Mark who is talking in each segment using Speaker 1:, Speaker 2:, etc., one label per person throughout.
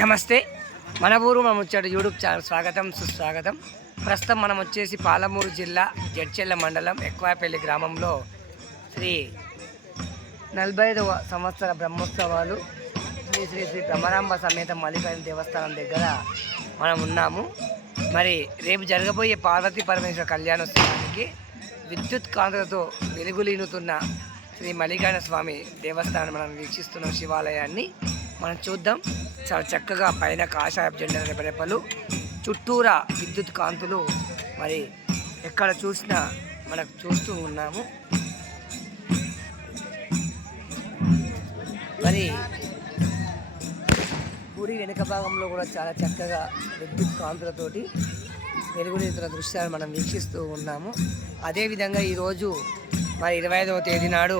Speaker 1: నమస్తే. మన ఊరు మనం వచ్చాడు యూట్యూబ్ ఛానల్ స్వాగతం సుస్వాగతం. ప్రస్తుతం మనం వచ్చేసి పాలమూరు జిల్లా జడ్చెల్ల మండలం ఎక్కువపల్లి గ్రామంలో శ్రీ నలభై ఐదవ సంవత్సర బ్రహ్మోత్సవాలు శ్రీ శ్రీ శ్రీ బ్రహ్మరాంబ సమేత మల్లికార్జున దేవస్థానం దగ్గర మనం ఉన్నాము. మరి రేపు జరగబోయే పార్వతీ పరమేశ్వర కళ్యాణోత్సవానికి విద్యుత్ కాంతులతో వెలుగులీనుతున్న శ్రీ మల్లికార్జున స్వామి దేవస్థానం మనం వీక్షిస్తున్న శివాలయాన్ని మనం చూద్దాం. చాలా చక్కగా పైన కాషాయ జెండా రెపరెపలు చుట్టూరా విద్యుత్ కాంతులు. మరి ఎక్కడ చూసినా మనకు చూస్తూ ఉన్నాము. మరి గుడి వెనుక భాగంలో కూడా చాలా చక్కగా విద్యుత్ కాంతులతోటి వెలుగునీతుల దృశ్యాలు మనం వీక్షిస్తూ ఉన్నాము. అదేవిధంగా ఈరోజు మరి ఇరవై ఐదవ తేదీ నాడు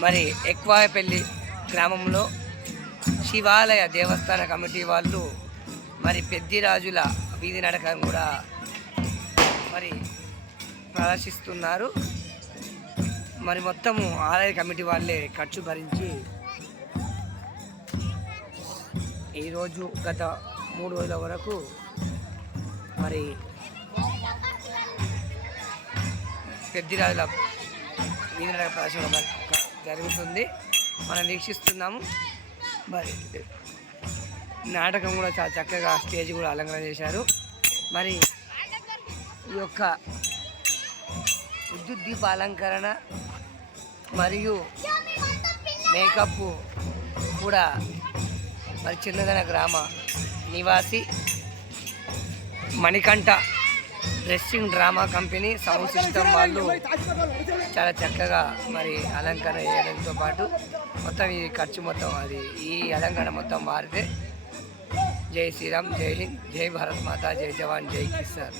Speaker 1: మరి ఎక్కువపల్లి గ్రామంలో శివాలయ దేవస్థాన కమిటీ వాళ్ళు మరి పెద్దిరాజుల వీధి నడకం కూడా మరి ప్రదర్శిస్తున్నారు. మరి మొత్తము ఆలయ కమిటీ వాళ్ళే ఖర్చు భరించి ఈరోజు గత మూడు రోజుల వరకు మరి పెద్దిరాజుల వీధి ప్రదర్శన జరుగుతుంది. మనం వీక్షిస్తున్నాము. మరి నాటకం కూడా చాలా చక్కగా స్టేజ్ కూడా అలంకరణ చేశారు. మరి ఈ యొక్క విద్యుత్ దీప అలంకరణ మరియు మేకప్ కూడా మరి చిన్నదన గ్రామ నివాసి Manikanta dressing drama company sound system వాళ్ళు చాలా చక్కగా మరి అలంకరణ చేయడంతో పాటు మొత్తం ఈ ఖర్చు మొత్తం అది ఈ అలంకరణ మొత్తం మారితే జై శ్రీరామ్ జై హింద్ జై భారత్ మాత జై జవాన్ జై కిసాన్.